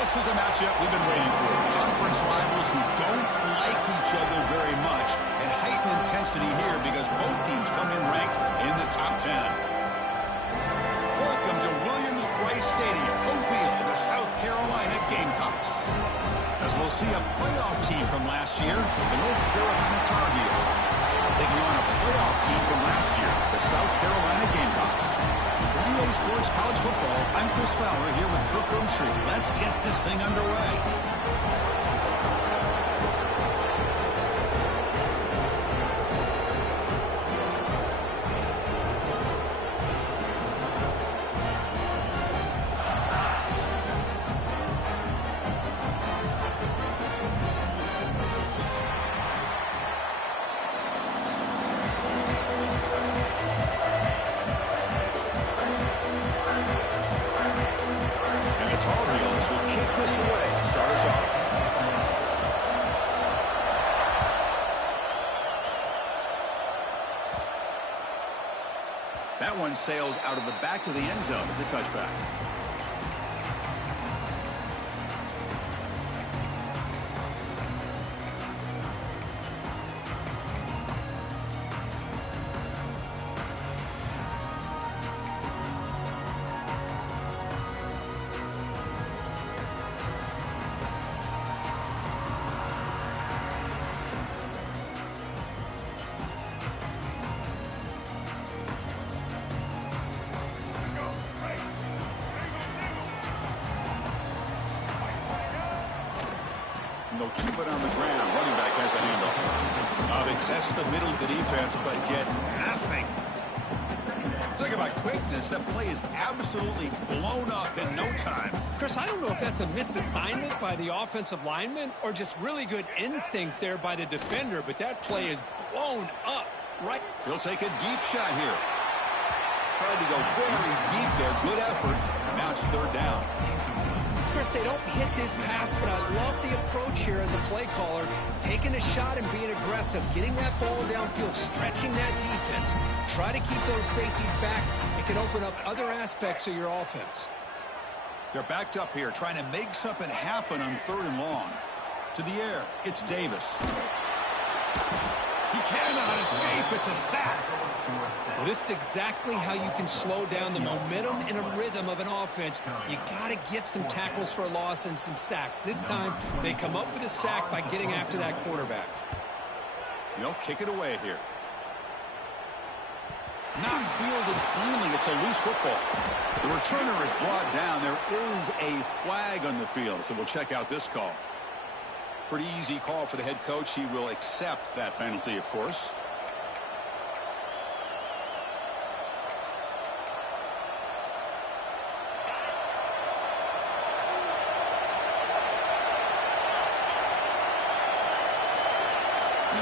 This is a matchup we've been waiting for. Conference rivals who don't like each other very much, and heightened intensity here because both teams come in ranked in the top 10. Welcome to Williams-Brice Stadium, home field of the South Carolina Gamecocks. As we'll see a playoff team from last year, the North Carolina Tar Heels, taking on a playoff team from last year, the South Carolina Gamecocks. For EA Sports College Football, I'm Chris Fowler here with Kirk Herbstreit. Let's get this thing underway. That one sails out of the back of the end zone at the touchback. They'll keep it on the ground. Running back has the handoff. They test the middle of the defense, but get nothing. Talk about quickness. That play is absolutely blown up in no time. Chris, I don't know if that's a misassignment by the offensive lineman or just really good instincts there by the defender, but that play is blown up. Right. He'll take a deep shot here. Tried to go very deep there. Good effort. Now it's third down. Chris, they don't hit this pass, but I love the approach here as a play caller. Taking a shot and being aggressive, getting that ball downfield, stretching that defense. Try to keep those safeties back. It can open up other aspects of your offense. They're backed up here, trying to make something happen on third and long. To the air, it's Davis. He cannot escape. It's a sack. Well, this is exactly how you can slow down the momentum and a rhythm of an offense. You got to get some tackles for a loss and some sacks. This time, they come up with a sack by getting after that quarterback. They'll kick it away here. Not fielded cleanly. It's a loose football. The returner is brought down. There is a flag on the field, so we'll check out this call. Pretty easy call for the head coach. He will accept that penalty, of course.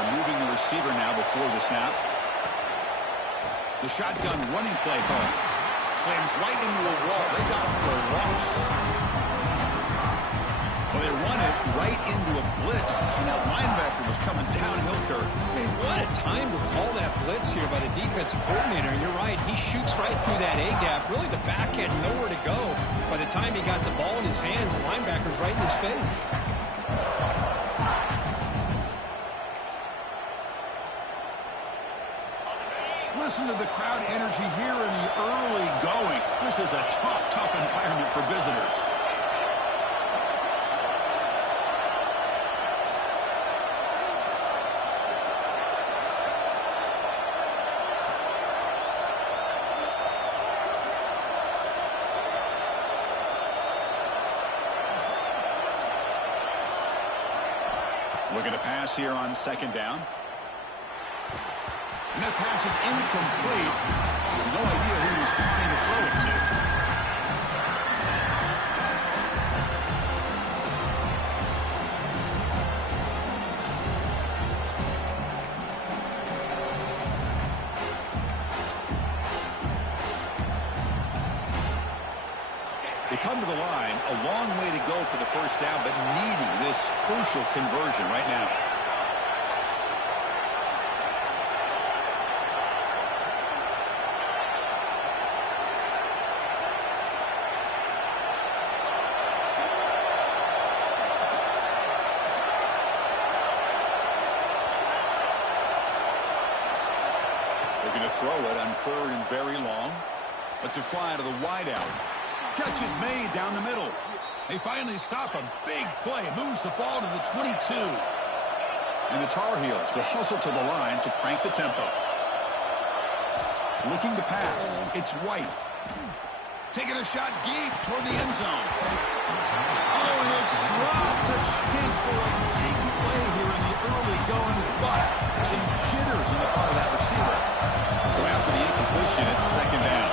Moving the receiver now before the snap. The shotgun running play home. Slams right into a wall. They got him for a loss. Well, they run it right into a blitz, and that linebacker was coming downhill, Kirk. Man, what a time to call that blitz here by the defensive coordinator. You're right. He shoots right through that A-gap. Really, the back end, nowhere to go. By the time he got the ball in his hands, the linebacker's right in his face. Listen to the crowd energy here in the early going. This is a tough environment for visitors. Looking to pass here on second down. And that pass is incomplete. No idea who he was trying to throw it to. They come to the line, a long way to go for the first down, but needing this crucial conversion right now. Looking to throw it on third and very long. Lets it fly to the wide out. Catches Meee down the middle. They finally stop a big play. Moves the ball to the 22. And the Tar Heels will hustle to the line to crank the tempo. Looking to pass. It's White. Taking a shot deep toward the end zone. Oh, it's dropped. A chance for a big play here in the early going, but some jitters on the part of that receiver. So after the incompletion, it's second down.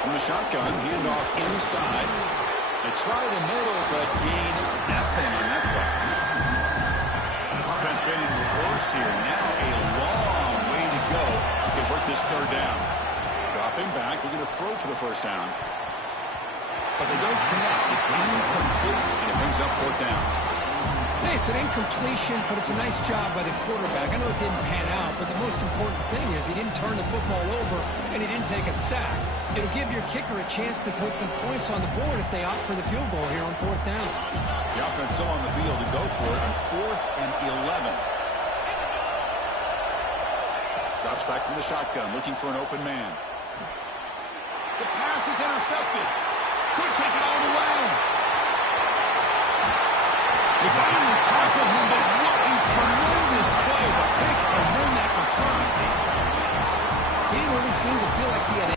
From the shotgun, handed off inside. They try the middle, but gain nothing on that play. Offense been in reverse here. Now a long way to go to convert this third down. Dropping back, looking to throw for the first down. But they don't connect. It's incomplete, and it brings up fourth down. Hey, it's an incompletion, but it's a nice job by the quarterback. I know it didn't pan out, but the most important thing is he didn't turn the football over, and he didn't take a sack. It'll give your kicker a chance to put some points on the board if they opt for the field goal here on fourth down. The offense still on the field to go for it on 4th and 11. Drops back from the shotgun, looking for an open man. The pass is intercepted. Could take it all the way. They finally tackle him, but what a tremendous play. The pick and then that return. He didn't really seem to feel like he had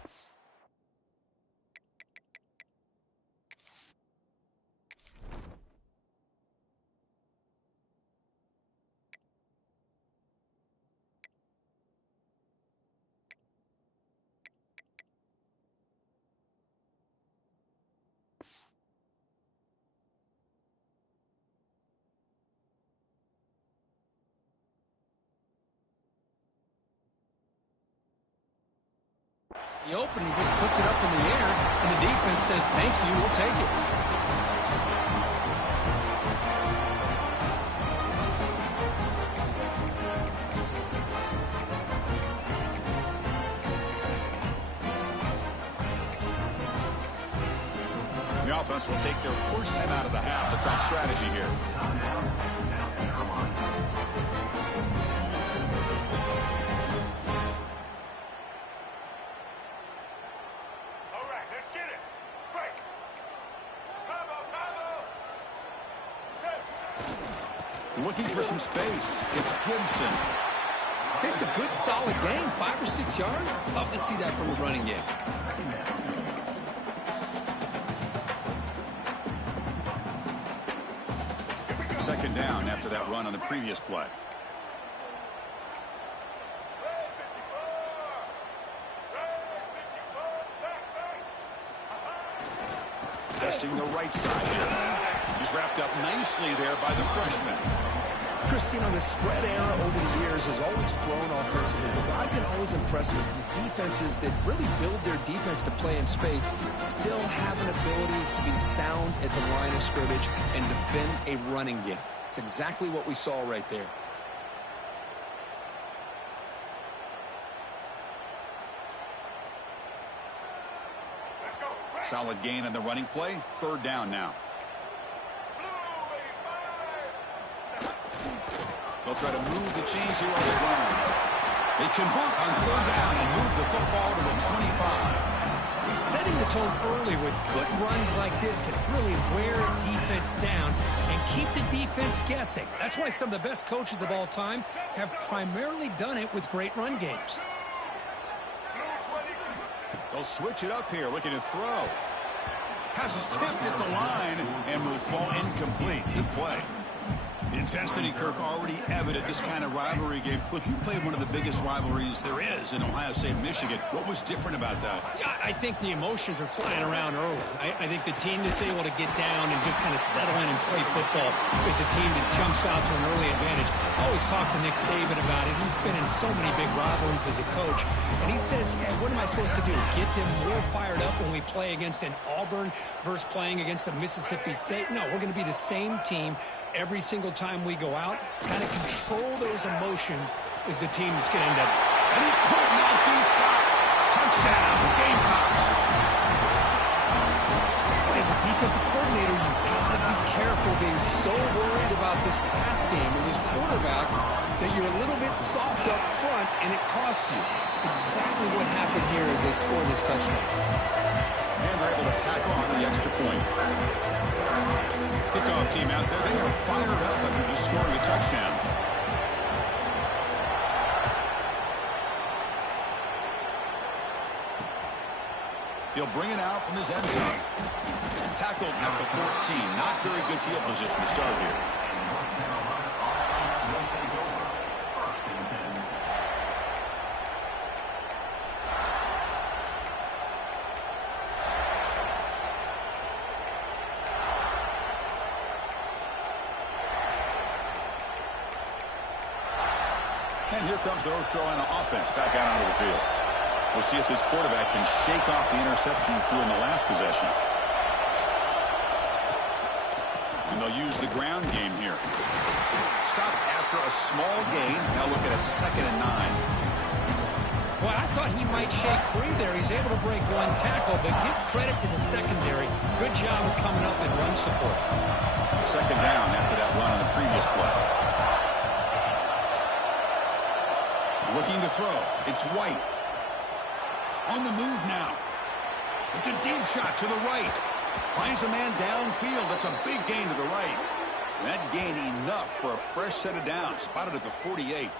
the open, he just puts it up in the air, and the defense says, thank you, we'll take it. The offense will take their first time out of the half. A tough strategy here. Looking for some space. It's Gibson. It's a good, solid game. 5 or 6 yards. Love to see that from a running game. Second down after that run on the previous play. Testing the right side here. He's wrapped up nicely there by the freshman. Chris, you know, the spread era over the years has always grown offensively, but what I've been always impressed with defenses that really build their defense to play in space still have an ability to be sound at the line of scrimmage and defend a running game. It's exactly what we saw right there. Solid gain on the running play. Third down now. They'll try to move the chains here on the ground. They convert on third down and move the football to the 25. Setting the tone early with good runs like this can really wear a defense down and keep the defense guessing. That's why some of the best coaches of all time have primarily done it with great run games. They'll switch it up here, looking to throw. Pass is tipped at the line and will fall incomplete. Good play. The intensity, Kirk, already evident this kind of rivalry game. Look, you played one of the biggest rivalries there is in Ohio State, Michigan. What was different about that? Yeah, I think the emotions are flying around early. I think the team that's able to get down and just kind of settle in and play football is a team that jumps out to an early advantage. I always talk to Nick Saban about it. He's been in so many big rivalries as a coach. And he says, hey, what am I supposed to do? Get them more fired up when we play against an Auburn versus playing against a Mississippi State? No, we're going to be the same team every single time we go out. Kind of control those emotions is the team that's going to end up. And he could not be stopped. Touchdown, Gamecocks. As a defensive coordinator, you've got to be careful being so worried about this pass game when this quarterback that you're a little bit soft up front, and it costs you. It's exactly what happened here as they scored this touchdown. And they're able to tack on the extra point. Kickoff team out there, they are fired up after just scoring a touchdown. He'll bring it out from his end zone. Tackled at the 14. Not very good field position to start here. And here comes the North Carolina offense back out onto the field. We'll see if this quarterback can shake off the interception he threw in the last possession. And they'll use the ground game here. Stop after a small gain. Now looking at 2nd and 9. Well, I thought he might shake free there. He's able to break one tackle, but give credit to the secondary. Good job of coming up in run support. 2nd down after that run on the previous play. Looking to throw. It's White. On the move now. It's a deep shot to the right. Finds a man downfield. That's a big gain to the right. That gain enough for a fresh set of downs. Spotted at the 48.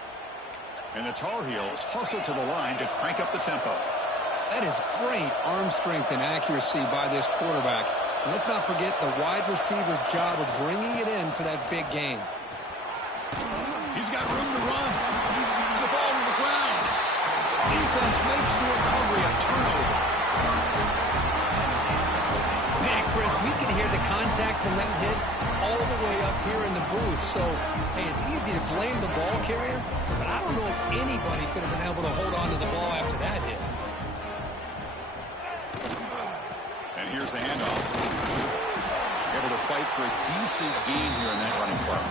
And the Tar Heels hustle to the line to crank up the tempo. That is great arm strength and accuracy by this quarterback. And let's not forget the wide receiver's job of bringing it in for that big gain. He's got room to run. The ball to the ground. Defense makes the recovery a turnover. Man, Chris, we can hear the contact from that hit all the way up here in the booth. So, hey, it's easy to blame the ball carrier, but I don't know if anybody could have been able to hold on to the ball after that hit. And here's the handoff. Able to fight for a decent gain here in that running play.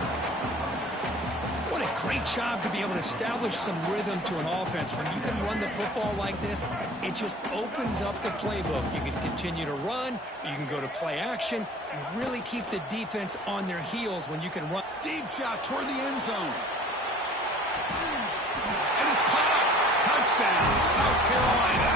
What a great job to be able to establish some rhythm to an offense. When you can run the football like this, it just opens up the playbook. You can continue to run. You can go to play action. You really keep the defense on their heels when you can run. Deep shot toward the end zone. And it's caught. Touchdown, South Carolina.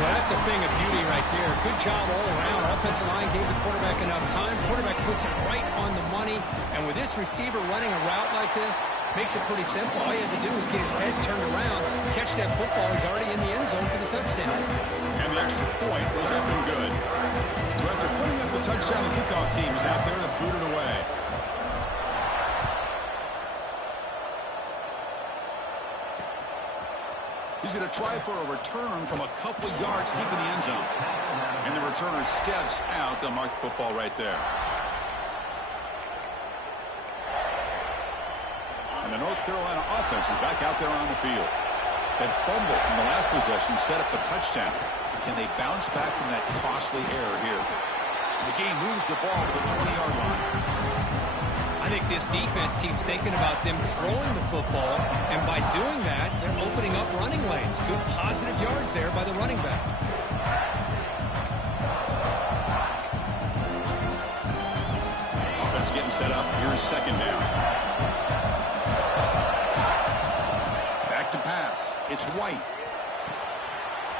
Well, that's a thing of beauty right there. Good job all around. Offensive line gave the quarterback enough time. Quarterback puts it right on the money. And with this receiver running a route like this, makes it pretty simple. All you have to do is get his head turned around, catch that football. He's already in the end zone for the touchdown. And the extra point was up and good. So after putting up the touchdown, the kickoff team is out there to boot it away. He's going to try for a return from a couple of yards deep in the end zone. And the returner steps out. They'll mark the football right there. And the North Carolina offense is back out there on the field. That fumble in the last possession set up a touchdown. Can they bounce back from that costly error here? The game moves the ball to the 20-yard line. I think this defense keeps thinking about them throwing the football, and by doing that, they're opening up running lanes. Good positive yards there by the running back. Offense getting set up. Here's 2nd down. Back to pass. It's White.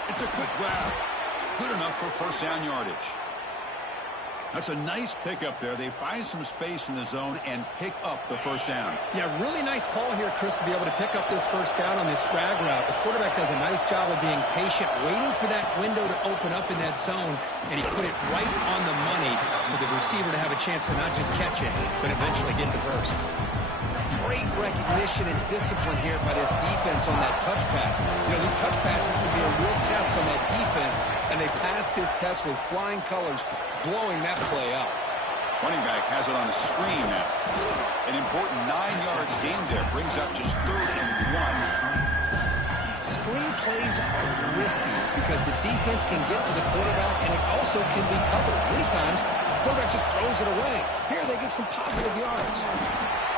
It's a quick grab. Good enough for 1st down yardage. That's a nice pickup there. They find some space in the zone and pick up the 1st down. Yeah, really nice call here, Chris, to be able to pick up this 1st down on this drag route. The quarterback does a nice job of being patient, waiting for that window to open up in that zone, and he put it right on the money for the receiver to have a chance to not just catch it, but eventually get the 1st. Great recognition and discipline here by this defense on that touch pass. You know, these touch passes can be a real test on that defense, and they passed this test with flying colors, blowing that play out. Running back has it on a screen now. An important 9 yards gain there brings up just 3rd and 1. Screen plays are risky because the defense can get to the quarterback, and it also can be covered. Many times, the quarterback just throws it away. Here, they get some positive yards.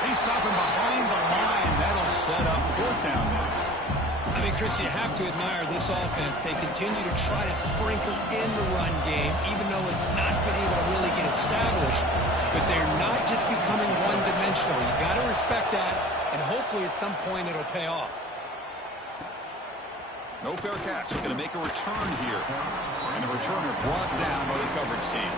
They stop him behind the line. That'll set up 4th down now. I mean, Chris, you have to admire this offense. They continue to try to sprinkle in the run game, even though it's not been able to really get established. But they're not just becoming one-dimensional. You got to respect that. and hopefully at some point it'll pay off. No fair catch. Going to make a return here. And a returner brought down by the coverage team.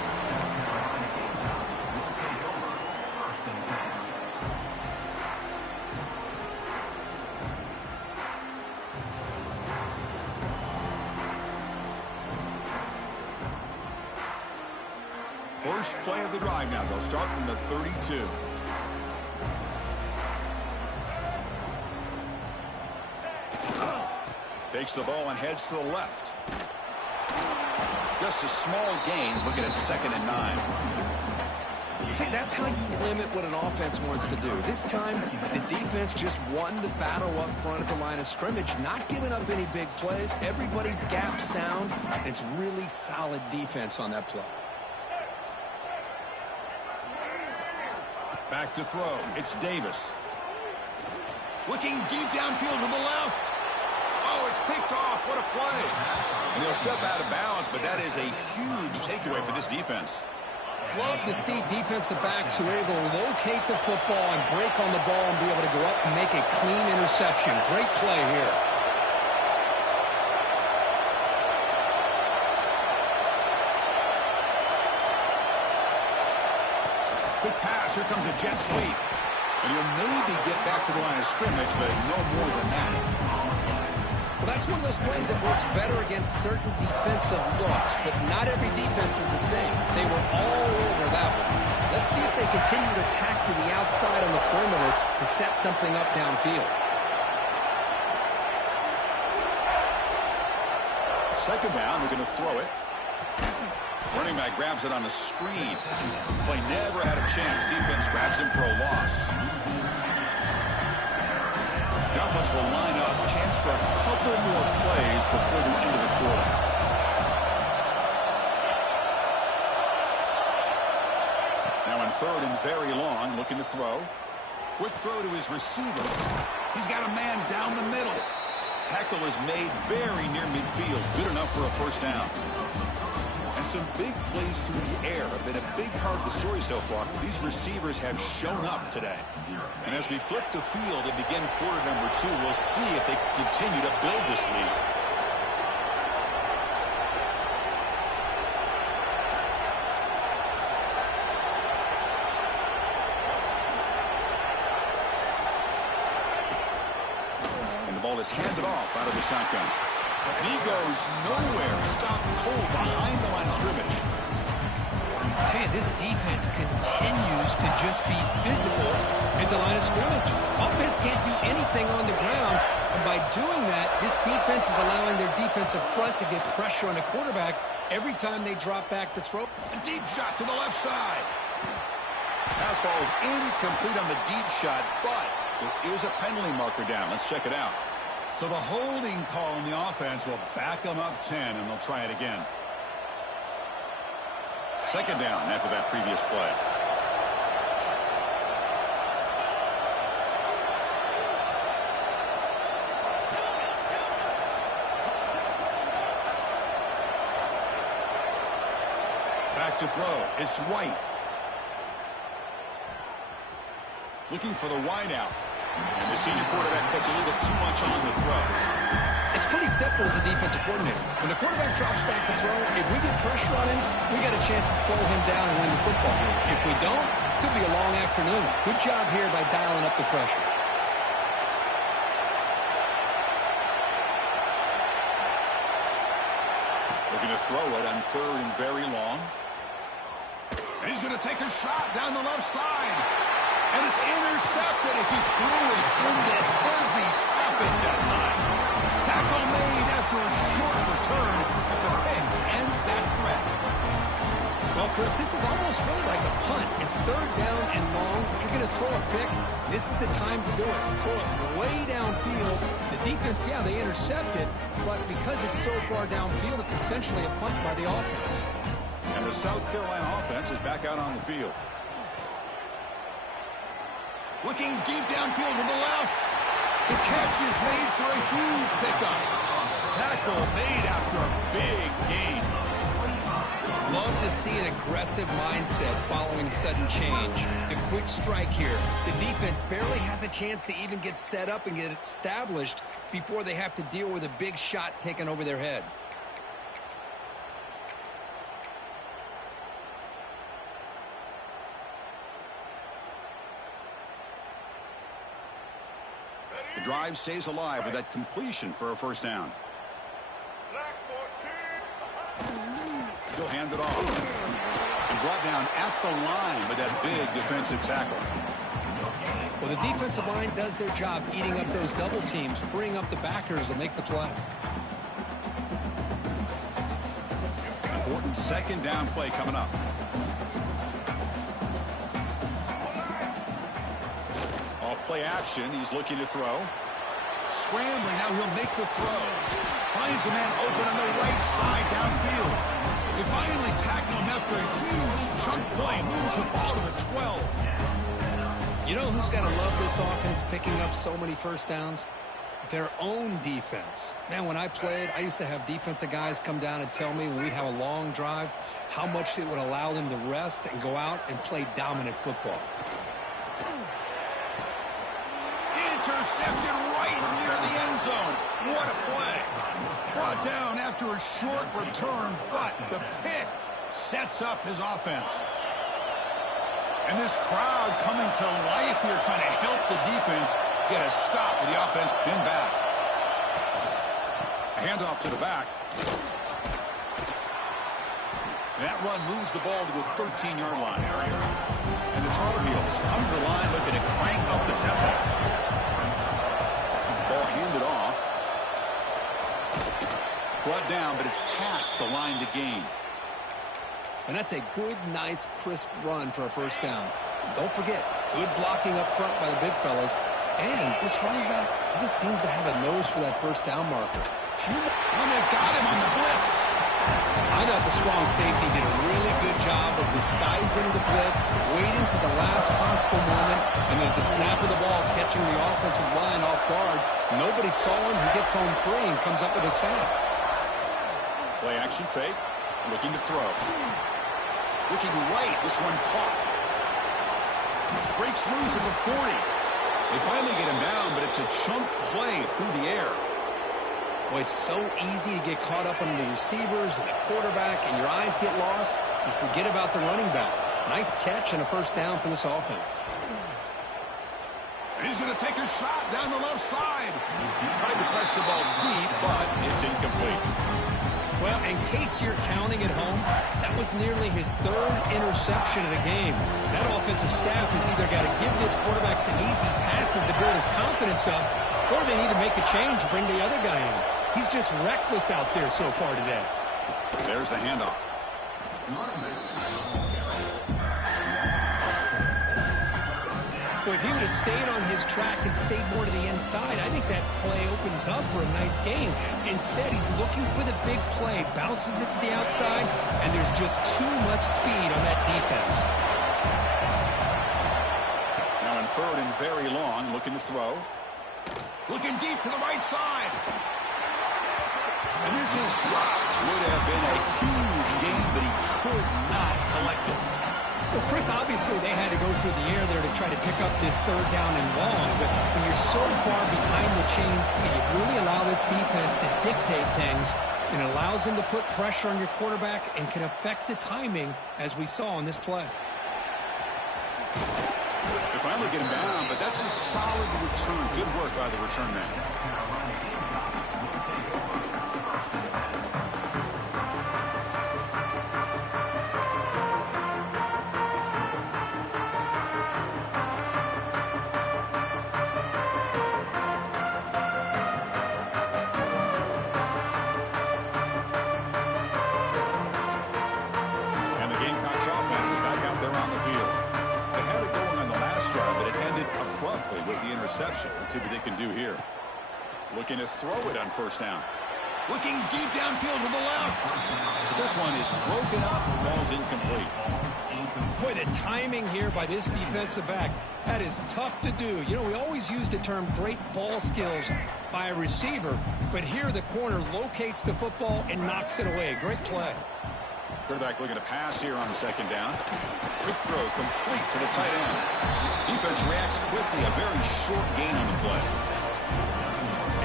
First play of the drive now. They'll start from the 32. Takes the ball and heads to the left. Just a small gain, looking at 2nd and 9. See, that's how you limit what an offense wants to do. This time, the defense just won the battle up front at the line of scrimmage, not giving up any big plays. Everybody's gap sound. It's really solid defense on that play. Back to throw. It's Davis. Looking deep downfield to the left. Oh, it's picked off. What a play. And he'll step out of bounds, but that is a huge takeaway for this defense. Love to see defensive backs who are able to locate the football and break on the ball and be able to go up and make a clean interception. Great play here. Quick pass. Here comes a jet sweep. And he'll maybe get back to the line of scrimmage, but no more than that. Well, that's one of those plays that works better against certain defensive looks, but not every defense is the same. They were all over that one. Let's see if they continue to attack to the outside on the perimeter to set something up downfield. Second down, we're going to throw it. Running back grabs it on the screen. Play never had a chance. Defense grabs him for a loss. The offense will line up. Chance for a couple more plays before the end of the quarter. Now in 3rd and very long, looking to throw. Quick throw to his receiver. He's got a man down the middle. Tackle is made very near midfield. Good enough for a first down. And some big plays through the air have been a big part of the story so far. These receivers have shown up today. And as we flip the field and begin quarter number 2, we'll see if they can continue to build this lead. And the ball is handed off out of the shotgun. And he goes nowhere. Stopped cold behind the line of scrimmage. Man, this defense continues to just be physical at the line of scrimmage. Offense can't do anything on the ground, and by doing that, this defense is allowing their defensive front to get pressure on the quarterback every time they drop back to throw. A deep shot to the left side. Pass falls incomplete on the deep shot, but there is a penalty marker down. Let's check it out. So the holding call on the offense will back them up 10, and they'll try it again. Second down after that previous play. Back to throw. It's White. Looking for the wideout. And the senior quarterback puts a little bit too much on the throw. It's pretty simple as a defensive coordinator. When the quarterback drops back to throw, if we get pressure on him, we got a chance to slow him down and win the football game. If we don't, it could be a long afternoon. Good job here by dialing up the pressure. Looking to throw it on 3rd and very long. And he's going to take a shot down the left side. And it's intercepted as he threw it into heavy traffic that time. Tackle made after a short return, but the pick ends that threat. Well, Chris, this is almost really like a punt. It's 3rd down and long. If you're going to throw a pick, this is the time to do it. Throw it way downfield. The defense, yeah, they intercepted, but because it's so far downfield, it's essentially a punt by the offense. And the South Carolina offense is back out on the field. Looking deep downfield to the left. The catch is made for a huge pickup. Tackle made after a big gain. Love to see an aggressive mindset following sudden change. The quick strike here. The defense barely has a chance to even get set up and get established before they have to deal with a big shot taken over their head. The drive stays alive with that completion for a first down. He'll hand it off. And brought down at the line with that big defensive tackle. Well, the defensive line does their job eating up those double teams, freeing up the backers to make the play. Important second down play coming up. Off play action. He's looking to throw. Scrambling. Now he'll make the throw. Finds a man open on the right side downfield. They finally tackle him after a huge chunk play. Moves the ball to the 12. You know who's got to love this offense picking up so many first downs? Their own defense. Man, when I played, I used to have defensive guys come down and tell me when we'd have a long drive how much it would allow them to rest and go out and play dominant football. Intercepted right near the end zone. What a play. Brought down after a short return, but the pick sets up his offense. And this crowd coming to life here trying to help the defense get a stop with the offense pinned back. A handoff to the back. That run moves the ball to the 13-yard line. And the Tar Heels come to the line looking to crank up the tempo. Ball handed off. Brought down, but it's past the line to gain. And that's a good, nice, crisp run for a first down. Don't forget, good blocking up front by the big fellas. And this running back, he just seems to have a nose for that first down marker. And they've got him on the blitz. I thought the strong safety did a really good job of disguising the blitz, waiting to the last possible moment, and then at the snap of the ball, catching the offensive line off guard. Nobody saw him. He gets home free and comes up with a sack. Play action fake. Looking to throw. Looking right. This one caught. Breaks loose at the 40. They finally get him down, but it's a chunk play through the air. Boy, it's so easy to get caught up on the receivers and the quarterback, and your eyes get lost. You forget about the running back. Nice catch and a first down for this offense. And he's going to take a shot down the left side. Tried to press the ball deep, but it's incomplete. Well, in case you're counting at home, that was nearly his third interception of the game. That offensive staff has either got to give this quarterback some easy passes to build his confidence up, or they need to make a change and bring the other guy in. He's just reckless out there so far today. There's the handoff. Well, if he would have stayed on his track and stayed more to the inside, I think that play opens up for a nice game. Instead, he's looking for the big play, bounces it to the outside, and there's just too much speed on that defense. Now in third and very long, looking to throw. Looking deep to the right side. And this is dropped. Would have been a huge game, but he could not collect it. Well, Chris, obviously they had to go through the air there to try to pick up this third down and long, but when you're so far behind the chains, you really allow this defense to dictate things, and it allows them to put pressure on your quarterback and can affect the timing, as we saw on this play. They finally get him down, but that's a solid return. Good work by the return man. With the interception. Let's see what they can do here. Looking to throw it on first down. Looking deep downfield to the left. This one is broken up. Ball's incomplete. Boy, the timing here by this defensive back, that is tough to do. You know, we always use the term great ball skills by a receiver, but here the corner locates the football and knocks it away. Great play. Quarterback looking to pass here on second down. Quick throw complete to the tight end. Defense reacts quickly. A very short gain on the play.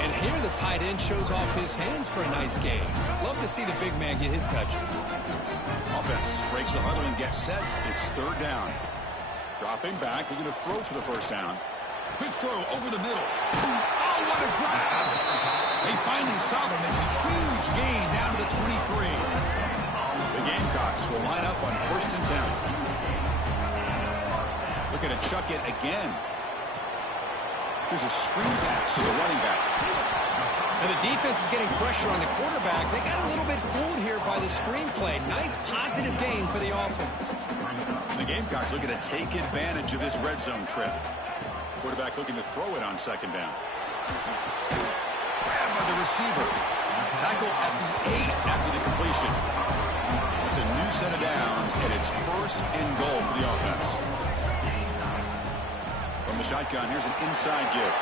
And here the tight end shows off his hands for a nice gain. Love to see the big man get his touches. Offense breaks the huddle and gets set. It's third down. Dropping back, looking to throw for the first down. Quick throw over the middle. Oh, what a grab! They finally stop him. It's a huge gain down to the 23. The Gamecocks will line up on 1st and 10. Looking to chuck it again. Here's a screen pass to the running back. And the defense is getting pressure on the quarterback. They got a little bit fooled here by the screenplay. Nice positive gain for the offense. The Gamecocks looking to take advantage of this red zone trip. Quarterback looking to throw it on second down. Grabbed by the receiver. Tackle at the 8 after the completion. It's a new set of downs, and it's 1st and goal for the offense. From the shotgun, here's an inside give.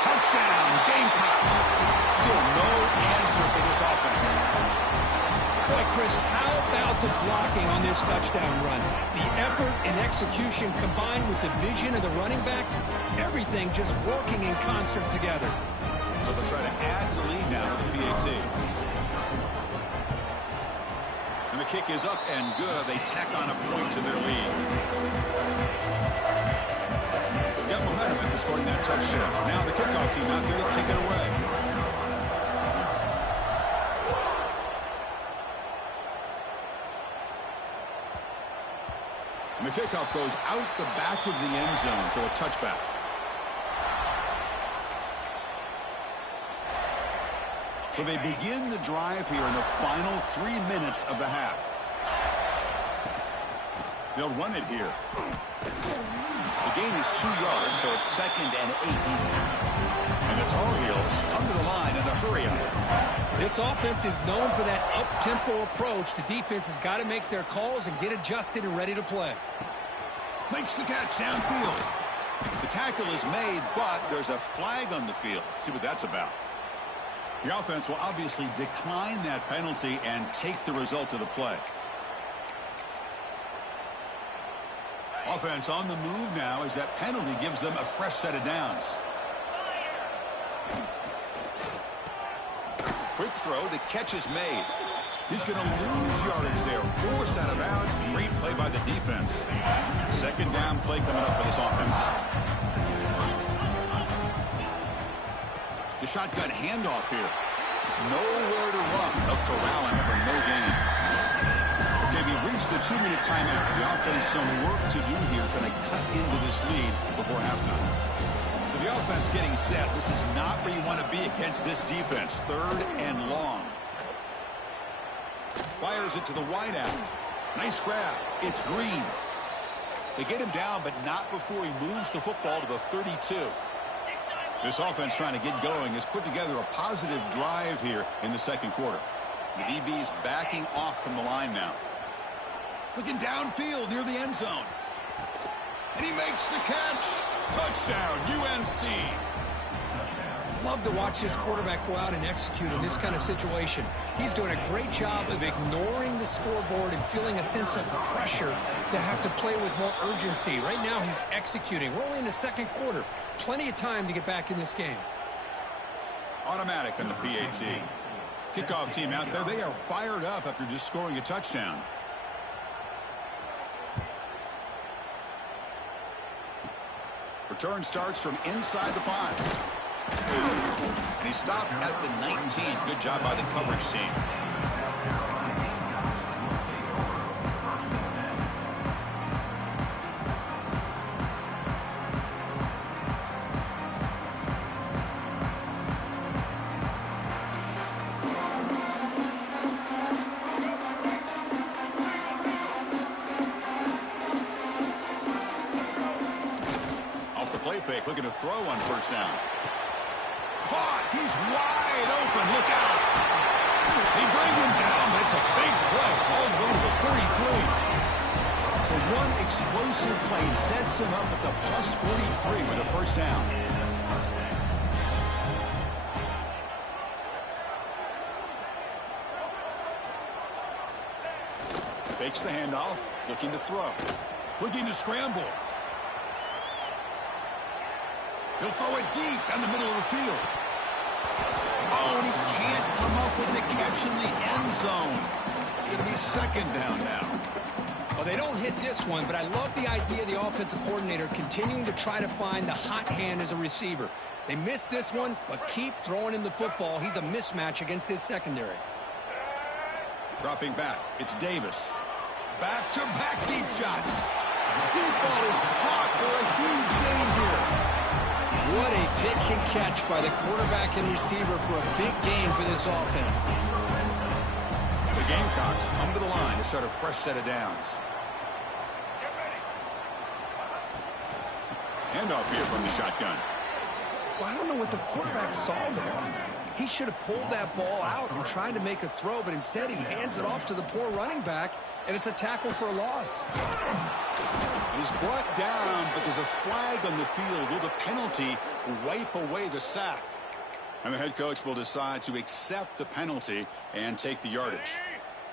Touchdown, Gamecocks. Still no answer for this offense. Boy, Chris, how about the blocking on this touchdown run? The effort and execution combined with the vision of the running back, everything just working in concert together. So they'll try to add to the lead now to the PAT. And the kick is up and good. They tack on a point to their lead. They've got momentum after scoring that touchdown. Now the kickoff team out there to kick it away. And the kickoff goes out the back of the end zone, so a touchback. So they begin the drive here in the final 3 minutes of the half. They'll run it here. The gain is 2 yards, so it's 2nd and 8. And the Tar Heels come to the line in the hurry up. This offense is known for that up-tempo approach. The defense has got to make their calls and get adjusted and ready to play. Makes the catch downfield. The tackle is made, but there's a flag on the field. See what that's about. The offense will obviously decline that penalty and take the result of the play. Offense on the move now as that penalty gives them a fresh set of downs. Quick throw, the catch is made. He's going to lose yardage there. Forced out of bounds. Great play by the defense. Second down play coming up for this offense. The shotgun handoff here. Nowhere to run. They'll corral him for no gain. Okay, we reached the 2-minute timeout. The offense some work to do here, trying to cut into this lead before halftime. So the offense getting set. This is not where you want to be against this defense. 3rd and long. Fires it to the wideout. Nice grab. It's Green. They get him down, but not before he moves the football to the 32. This offense trying to get going has put together a positive drive here in the second quarter. The DB's backing off from the line now. Looking downfield near the end zone. And he makes the catch. Touchdown, UNC. Love to watch this quarterback go out and execute in this kind of situation. He's doing a great job of ignoring the scoreboard and feeling a sense of pressure to have to play with more urgency. Right now he's executing. We're only in the second quarter. Plenty of time to get back in this game. Automatic on the PAT. Kickoff team out there. They are fired up after just scoring a touchdown. Return starts from inside the 5. And he stopped at the 19. Good job by the coverage team. Off the play fake, looking to throw on first down. Caught. He's wide open. Look out. They bring him down, but it's a big play all the way to the 43. So one explosive play sets him up at the plus 43 with a first down. Fakes the handoff, looking to throw. Looking to scramble. He'll throw it deep down the middle of the field. Oh, and he can't come up with the catch in the end zone. It's going to be second down now. Well, they don't hit this one, but I love the idea of the offensive coordinator continuing to try to find the hot hand as a receiver. They missed this one, but keep throwing him the football. He's a mismatch against his secondary. Dropping back, it's Davis. Back-to-back deep shots. Deep ball is caught for a huge gain here. What a pitch and catch by the quarterback and receiver for a big gain for this offense. The Gamecocks come to the line to start a fresh set of downs. Handoff here from the shotgun. Well, I don't know what the quarterback saw there. He should have pulled that ball out and tried to make a throw, but instead he hands it off to the poor running back, and it's a tackle for a loss. He's brought down, but there's a flag on the field. Will the penalty wipe away the sack? And the head coach will decide to accept the penalty and take the yardage.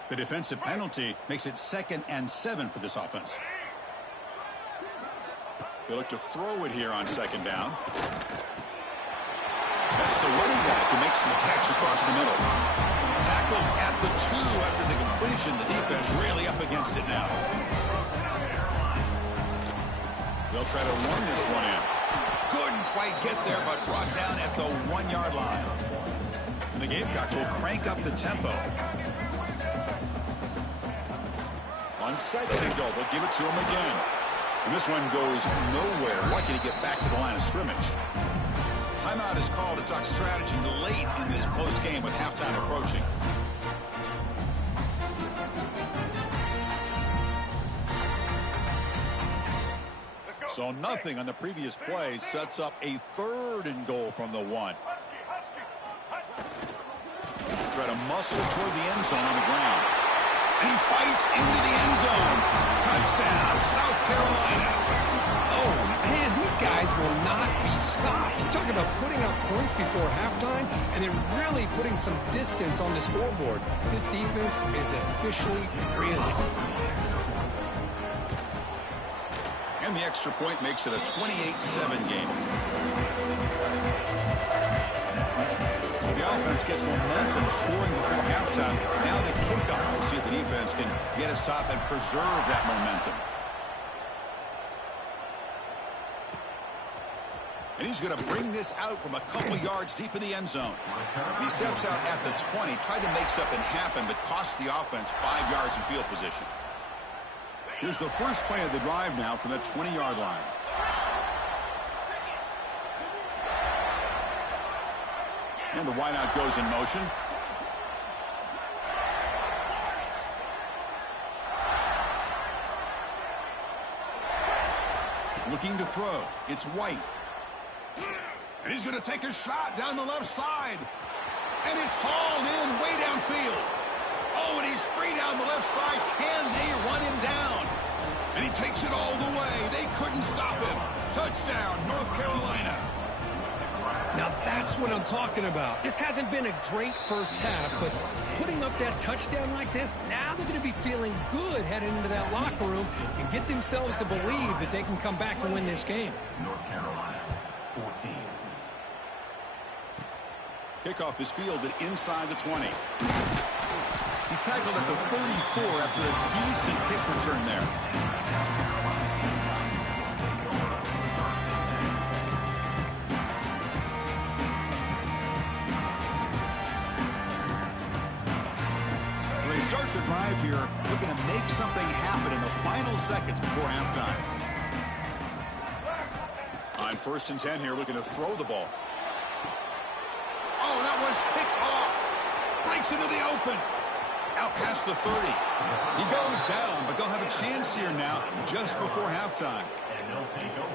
The defensive penalty makes it 2nd and 7 for this offense. They look to throw it here on 2nd down. That's the running back who makes the catch across the middle. Tackled at the 2 after the completion. The defense really up against it now. They'll try to run this one in. Couldn't quite get there, but brought down at the 1-yard line. And the Gamecocks will crank up the tempo. On 2nd and goal, they'll give it to him again. And this one goes nowhere. Lucky to get back to the line of scrimmage. Timeout is called to talk strategy late in this close game with halftime approaching. So nothing on the previous play sets up a 3rd and goal from the 1. Try to muscle toward the end zone on the ground. And he fights into the end zone. Touchdown, South Carolina. Oh, man, these guys will not be stopped. You're talking about putting up points before halftime, and then really putting some distance on the scoreboard. This defense is officially reeling. And the extra point makes it a 28-7 game. So the offense gets momentum scoring before halftime. Now the kickoff. We'll see if the defense can get a stop and preserve that momentum. And he's going to bring this out from a couple yards deep in the end zone. He steps out at the 20, tried to make something happen, but cost the offense 5 yards in field position. Here's the first play of the drive now from the 20-yard line. And the wideout goes in motion. Looking to throw. It's White. And he's going to take a shot down the left side. And it's hauled in way downfield. Oh, and he's free down the left side. Can they run him down? And he takes it all the way. They couldn't stop him. Touchdown, North Carolina. Now that's what I'm talking about. This hasn't been a great first half, but putting up that touchdown like this, now they're going to be feeling good heading into that locker room and get themselves to believe that they can come back and win this game. North Carolina, 14. Kickoff is fielded inside the 20. He's tackled at the 34 after a decent kick return there. So they start the drive here, looking to make something happen in the final seconds before halftime. On 1st and 10 here, looking to throw the ball. Oh, that one's picked off. Breaks into the open. Out past the 30. He goes down, but they'll have a chance here now just before halftime.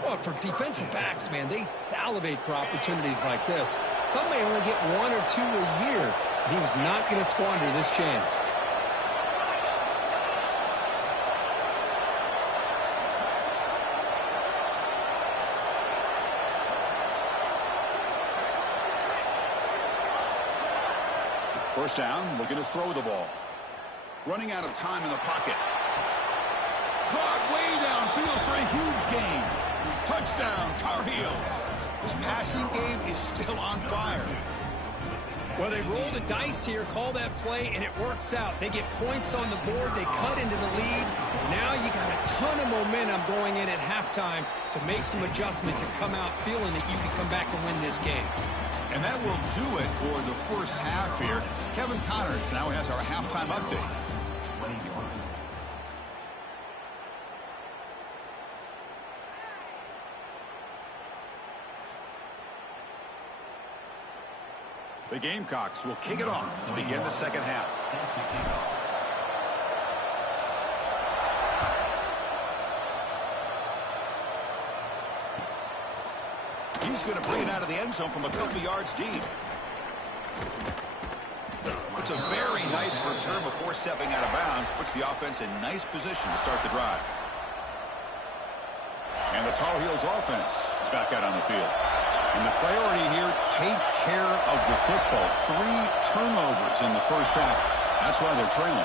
Well, for defensive backs, man, they salivate for opportunities like this. Some may only get 1 or 2 a year, and he was not going to squander this chance. First down, looking to throw the ball. Running out of time in the pocket. Caught way downfield for a huge gain. Touchdown, Tar Heels. This passing game is still on fire. Well, they roll the dice here, call that play, and it works out. They get points on the board. They cut into the lead. Now you got a ton of momentum going in at halftime to make some adjustments and come out feeling that you can come back and win this game. And that will do it for the first half here. Kevin Connors now has our halftime update. The Gamecocks will kick it off to begin the second half. He's going to bring it out of the end zone from a couple yards deep. It's a very nice return before stepping out of bounds. Puts the offense in nice position to start the drive. And the Tar Heels offense is back out on the field. And the priority here, take care of the football. 3 turnovers in the first half. That's why they're trailing.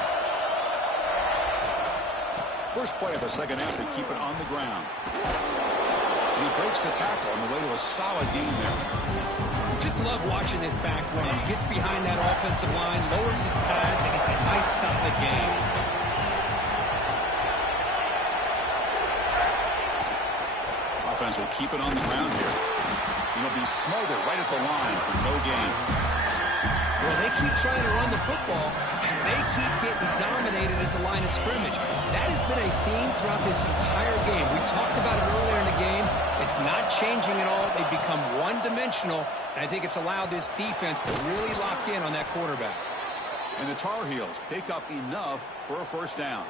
First play of the second half, they keep it on the ground. And he breaks the tackle on the way to a solid gain there. Just love watching this back run. Gets behind that offensive line, lowers his pads, and it's a nice, solid gain. Offense will keep it on the ground here. It'll be smothered right at the line for no gain. Well, they keep trying to run the football, and they keep getting dominated at the line of scrimmage. That has been a theme throughout this entire game. We've talked about it earlier in the game. It's not changing at all. They've become one-dimensional, and I think it's allowed this defense to really lock in on that quarterback. And the Tar Heels pick up enough for a first down.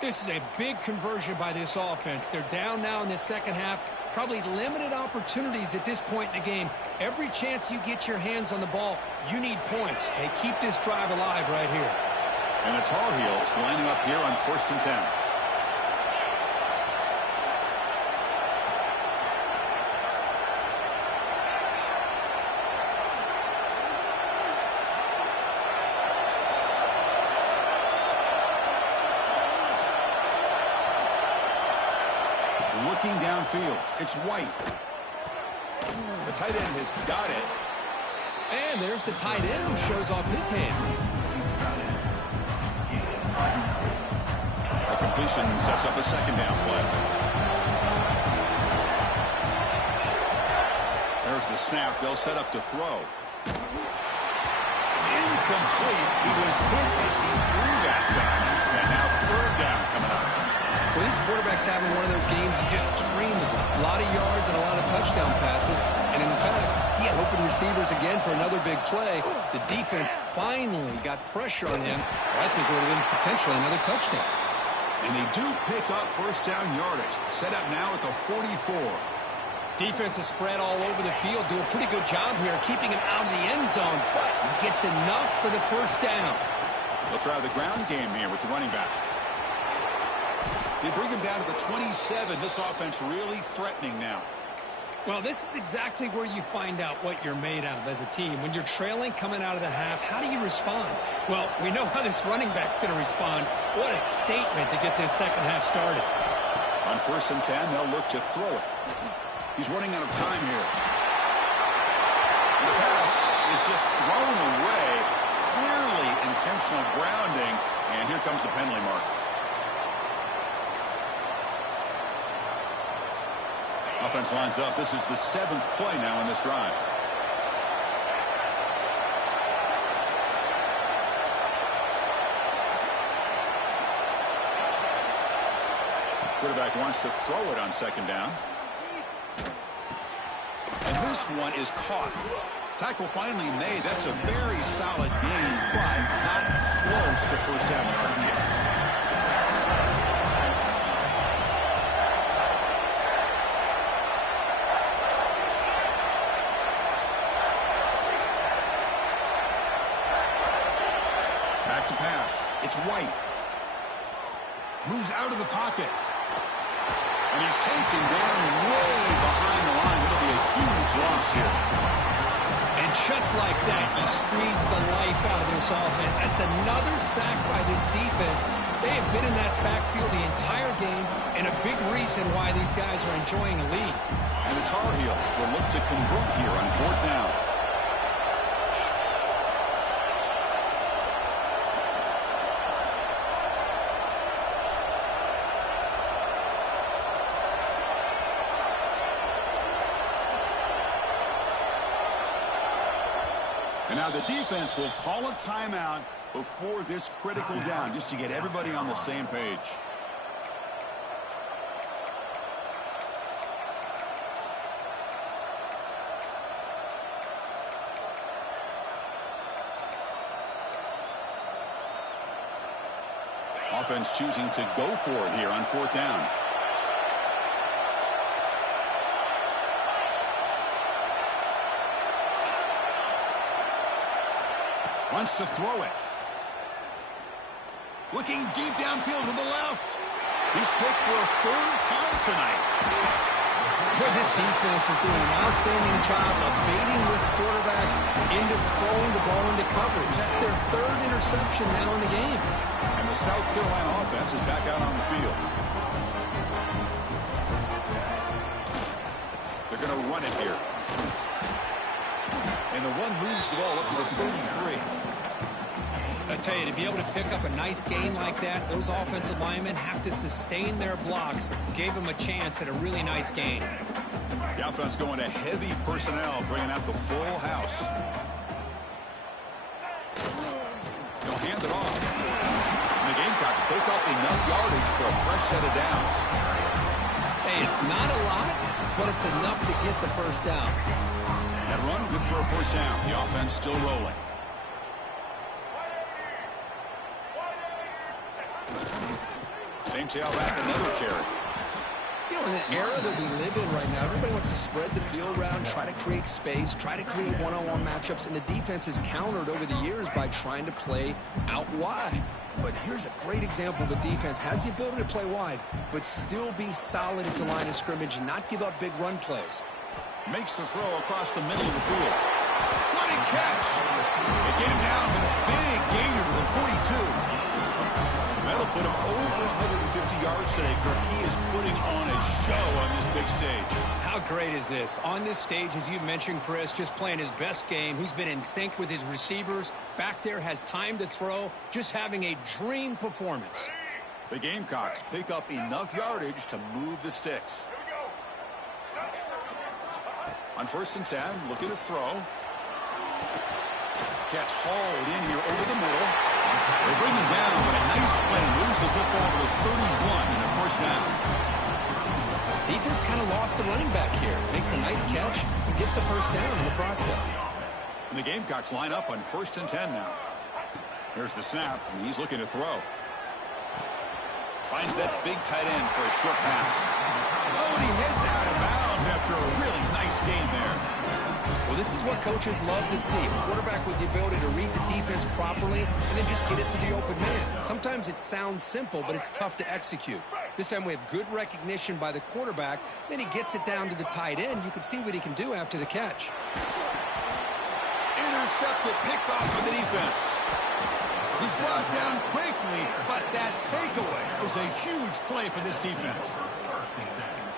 This is a big conversion by this offense. They're down now in the second half. Probably limited opportunities at this point in the game. Every chance you get your hands on the ball, you need points. They keep this drive alive right here. And the Tar Heels lining up here on 1st and 10. Looking downfield, it's White. The tight end has got it. And there's the tight end who shows off his hands. The completion sets up a second down play. There's the snap. They'll set up to throw. It's incomplete. He was hit as he threw that time. And now 3rd down coming up. Well, this quarterback's having one of those games you just dream about. A lot of yards and a lot of touchdown passes. And in fact, he had open receivers again for another big play. The defense finally got pressure on him. I think it would have been potentially another touchdown. And they do pick up first down yardage. Set up now at the 44. Defense is spread all over the field. Do a pretty good job here keeping him out of the end zone. But he gets enough for the first down. They'll try the ground game here with the running back. They bring him down to the 27. This offense really threatening now. Well, this is exactly where you find out what you're made of as a team. When you're trailing coming out of the half, how do you respond? Well, we know how this running back's going to respond. What a statement to get this second half started. On 1st and 10, they'll look to throw it. He's running out of time here. And the pass is just thrown away. Clearly intentional grounding. And here comes the penalty mark. Offense lines up. This is the 7th play now in this drive. Quarterback wants to throw it on 2nd down. And this one is caught. Tackle finally made. That's a very solid gain, but not close to first down yard yet. Back to pass. It's White. Moves out of the pocket. And he's taken down way behind the line. It'll be a huge loss here. And just like that, you squeeze the life out of this offense. That's another sack by this defense. They have been in that backfield the entire game, and a big reason why these guys are enjoying a lead. And the Tar Heels will look to convert here on 4th down. And now the defense will call a timeout before this critical down, just to get everybody on the same page. Offense choosing to go for it here on 4th down. Wants to throw it. Looking deep downfield to the left. He's picked for a 3rd time tonight. This defense is doing an outstanding job of baiting this quarterback into throwing the ball into coverage. That's their 3rd interception now in the game. And the South Carolina offense is back out on the field. They're going to run it here. And the run moves the ball up to the 33. I tell you, to be able to pick up a nice gain like that, those offensive linemen have to sustain their blocks. Gave them a chance at a really nice gain. The offense going to heavy personnel, bringing out the full house. They'll hand it off. And the Gamecocks pick up enough yardage for a fresh set of downs. Hey, it's not a lot, but it's enough to get the 1st down. That run, good for a 1st down. The offense still rolling. Same tailback, another carry. You know, in the era that we live in right now, everybody wants to spread the field around, try to create space, try to create one-on-one matchups, and the defense has countered over the years by trying to play out wide. But here's a great example of a defense has the ability to play wide, but still be solid at the line of scrimmage and not give up big run plays. Makes the throw across the middle of the field. Running catch. They get him down with a big gainer to the 42. That'll put him over 150 yards today, Kirk. He is putting on a show on this big stage. How great is this? On this stage, as you mentioned, Chris, just playing his best game. He's been in sync with his receivers. Back there, has time to throw. Just having a dream performance. The Gamecocks pick up enough yardage to move the sticks. On 1st and 10, looking to throw. Catch hauled in here over the middle. They bring him down, but a nice play moves the football to the 31 and a 1st down. Defense kind of lost a running back here. Makes a nice catch and gets the 1st down in the process. And the Gamecocks line up on 1st and 10 now. Here's the snap, and he's looking to throw. Finds that big tight end for a short pass. Oh, and he heads out of bounds after a really nice game there. Well, this is what coaches love to see. A quarterback with the ability to read the defense properly and then just get it to the open man. Sometimes it sounds simple, but it's tough to execute. This time we have good recognition by the quarterback. Then he gets it down to the tight end. You can see what he can do after the catch. Intercepted, picked off by the defense. He's brought down quickly, but that takeaway was a huge play for this defense.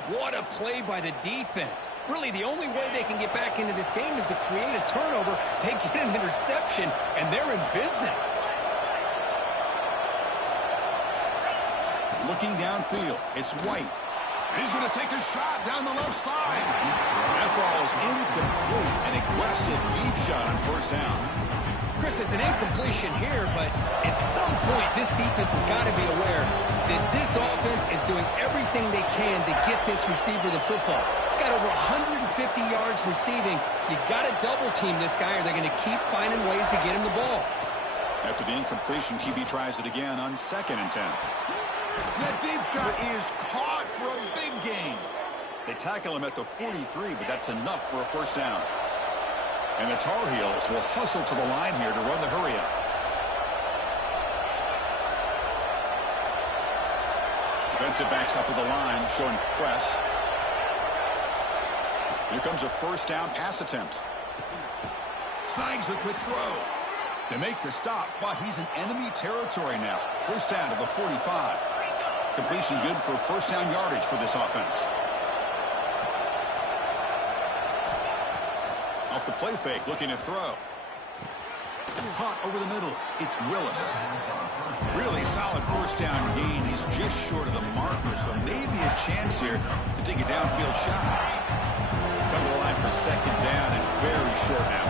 What a play by the defense. Really, the only way they can get back into this game is to create a turnover. They get an interception, and they're in business. Looking downfield, it's White. And he's going to take a shot down the left side. That ball is incomplete. An aggressive deep shot on 1st down. Chris, it's an incompletion here, but at some point, this defense has got to be aware that this offense is doing everything they can to get this receiver the football. He's got over 150 yards receiving. You got to double team this guy, or they're going to keep finding ways to get him the ball. After the incompletion, QB tries it again on 2nd and 10. That deep shot is caught for a big gain. They tackle him at the 43, but that's enough for a 1st down. And the Tar Heels will hustle to the line here to run the hurry-up. Defensive backs up at the line, showing press. Here comes a 1st down pass attempt. Snags the quick throw. They make the stop, but he's in enemy territory now. First down to the 45. Completion good for first down yardage for this offense. Off the play fake, looking to throw. Caught over the middle. It's Willis. Really solid first down gain. He's just short of the marker, so maybe a chance here to take a downfield shot. Come to the line for second down and very short now.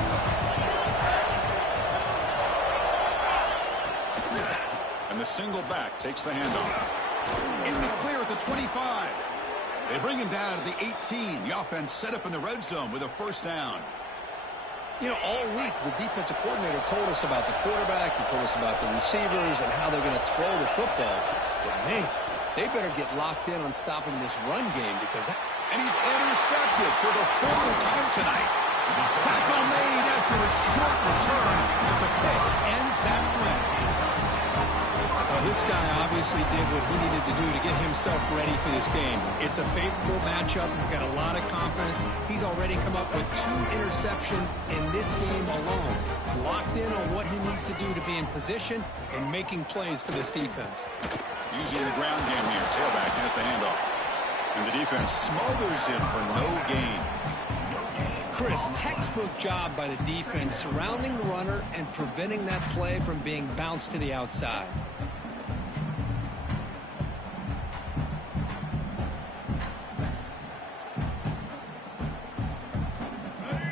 And the single back takes the handoff. In the clear at the 25. They bring him down to the 18. The offense set up in the red zone with a first down. You know, all week, the defensive coordinator told us about the quarterback. He told us about the receivers and how they're going to throw the football. But, man, they better get locked in on stopping this run game because... And he's intercepted for the fourth time tonight. Tackle made after a short return, but the pick ends that play. Well, this guy obviously did what he needed to do to get himself ready for this game. It's a favorable matchup. He's got a lot of confidence. He's already come up with 2 interceptions in this game alone. Locked in on what he needs to do to be in position and making plays for this defense. Using the ground game here. Tailback has the handoff. And the defense smothers him for no gain. Chris, textbook job by the defense surrounding the runner and preventing that play from being bounced to the outside.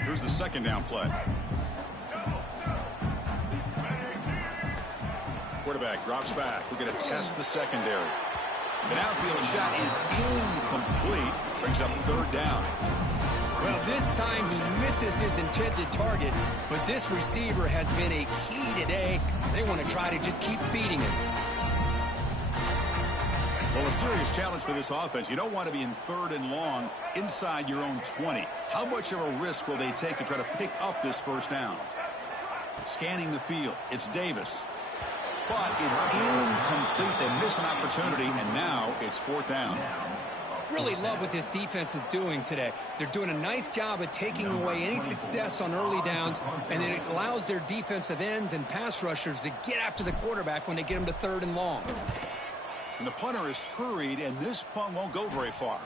Here's the second down play. Quarterback drops back. We're going to test the secondary. An outfield shot is incomplete. Brings up third down. Well, this time he misses his intended target, but this receiver has been a key today. They want to try to just keep feeding him. Well, a serious challenge for this offense. You don't want to be in third and long inside your own 20. How much of a risk will they take to try to pick up this first down? Scanning the field. It's Davis. But it's incomplete. They miss an opportunity, and now it's fourth down. Really love what this defense is doing today. They're doing a nice job of taking away any success on early downs, and then it allows their defensive ends and pass rushers to get after the quarterback when they get him to third and long. And the punter is hurried, and this punt won't go very far.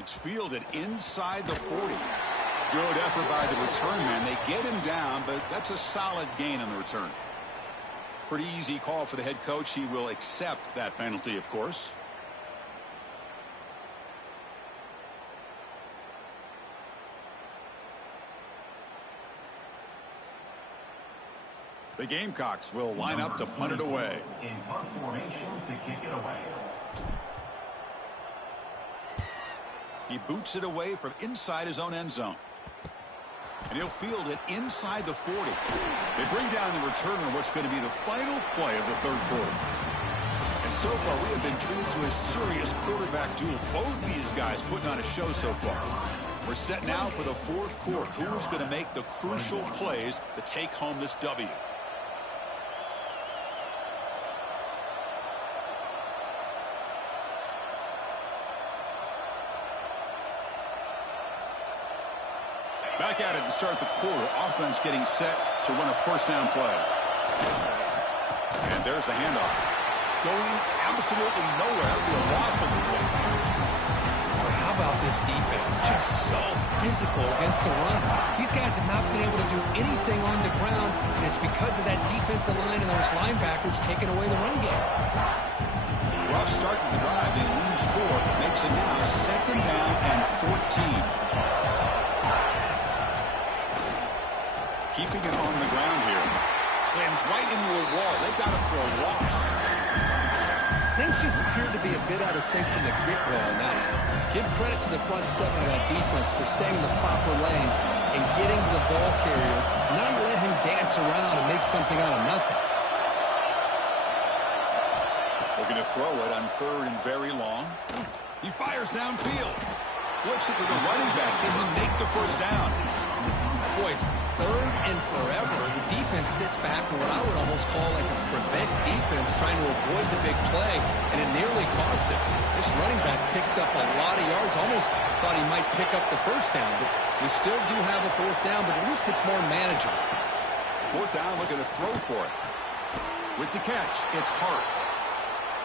It's fielded inside the 40. Good effort by the return man. They get him down, but that's a solid gain on the return. Pretty easy call for the head coach. He will accept that penalty, of course. The Gamecocks will line up to punt it away. In punt formation to kick it away. He boots it away from inside his own end zone. And he'll field it inside the 40. They bring down the returner what's going to be the final play of the third quarter. And so far, we have been treated to a serious quarterback duel. Both these guys putting on a show so far. We're set now for the fourth quarter. Who's going to make the crucial plays to take home this W? Back at it to start the quarter. Offense getting set to run a first down play. And there's the handoff. Going absolutely nowhere. That'll be a loss of the ball. How about this defense? Just so physical against the run. These guys have not been able to do anything on the ground, and it's because of that defensive line and those linebackers taking away the run game. Rough start to the drive. They lose 4. Makes it now second down and 14. Keeping it on the ground here. Slams right into a wall. They got him for a loss. Things just appeared to be a bit out of sync from the get-go on that. Give credit to the front seven of that defense for staying in the proper lanes and getting to the ball carrier, not let him dance around and make something out of nothing. Looking to throw it on third and very long. He fires downfield. Flips it to the running back. Can he make the first down? Boy, it's third and forever. The defense sits back in what I would almost call like a prevent defense, trying to avoid the big play, and it nearly cost him. This running back picks up a lot of yards. Almost thought he might pick up the first down, but They still do have a fourth down, but at least it's more manageable. Fourth down, looking to throw for it. With the catch, it's Hart.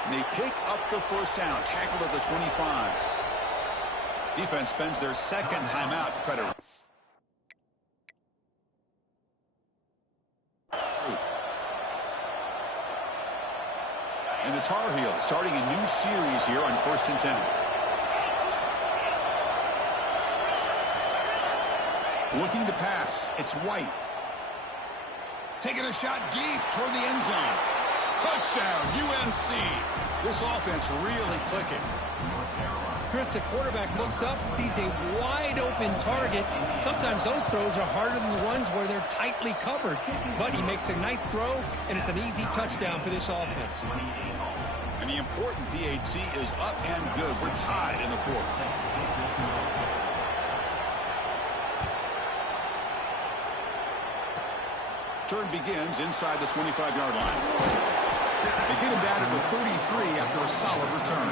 And they pick up the first down, tackled at the 25. Defense spends their second timeout to try to... And the Tar Heels starting a new series here on 1st and 10. Looking to pass. It's White. Taking a shot deep toward the end zone. Touchdown, UNC. This offense really clicking. Chris, the quarterback looks up, sees a wide-open target. Sometimes those throws are harder than the ones where they're tightly covered. But he makes a nice throw, and it's an easy touchdown for this offense. And the important PAT is up and good. We're tied in the fourth. Turn begins inside the 25-yard line. They get him down to the 33 after a solid return.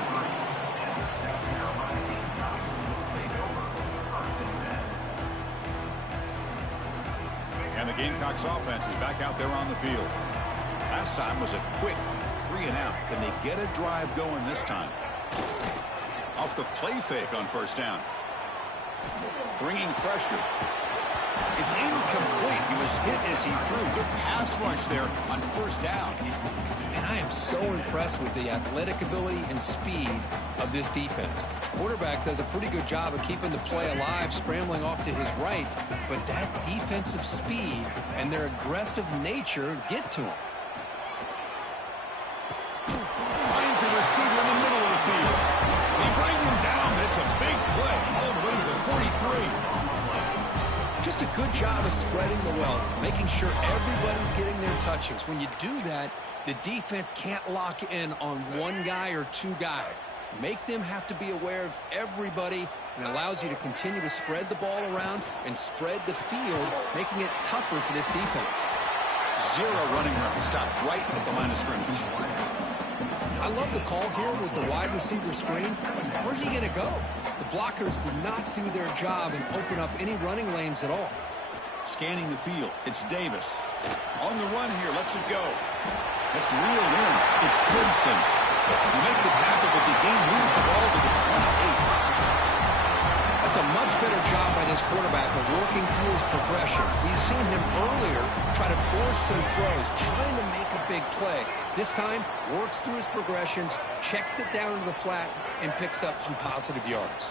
And the Gamecocks offense is back out there on the field. Last time was a quick 3-and-out. Can they get a drive going this time? Off the play fake on first down. Bringing pressure. It's incomplete. He was hit as he threw. Good pass rush there on first down. And I am so impressed with the athletic ability and speed of this defense. Quarterback does a pretty good job of keeping the play alive, scrambling off to his right, but that defensive speed and their aggressive nature get to him. Finds a receiver in the middle of the field. They bring him down, but it's a big play all the way to the 43. Just a good job of spreading the wealth, making sure everybody's getting their touches. When you do that, the defense can't lock in on one guy or two guys. Make them have to be aware of everybody, and it allows you to continue to spread the ball around and spread the field, making it tougher for this defense. Zero running room. Stopped right at the line of scrimmage. I love the call here with the wide receiver screen, but where's he going to go? The blockers do not do their job and open up any running lanes at all. Scanning the field. It's Davis. On the run here. Lets it go. It's reeled in. It's Gibson. You make the tackle, but the game moves the ball to the 28. That's a much better job by this quarterback of working through his progressions. We've seen him earlier try to force some throws, trying to make a big play. This time, works through his progressions, checks it down to the flat, and picks up some positive yards.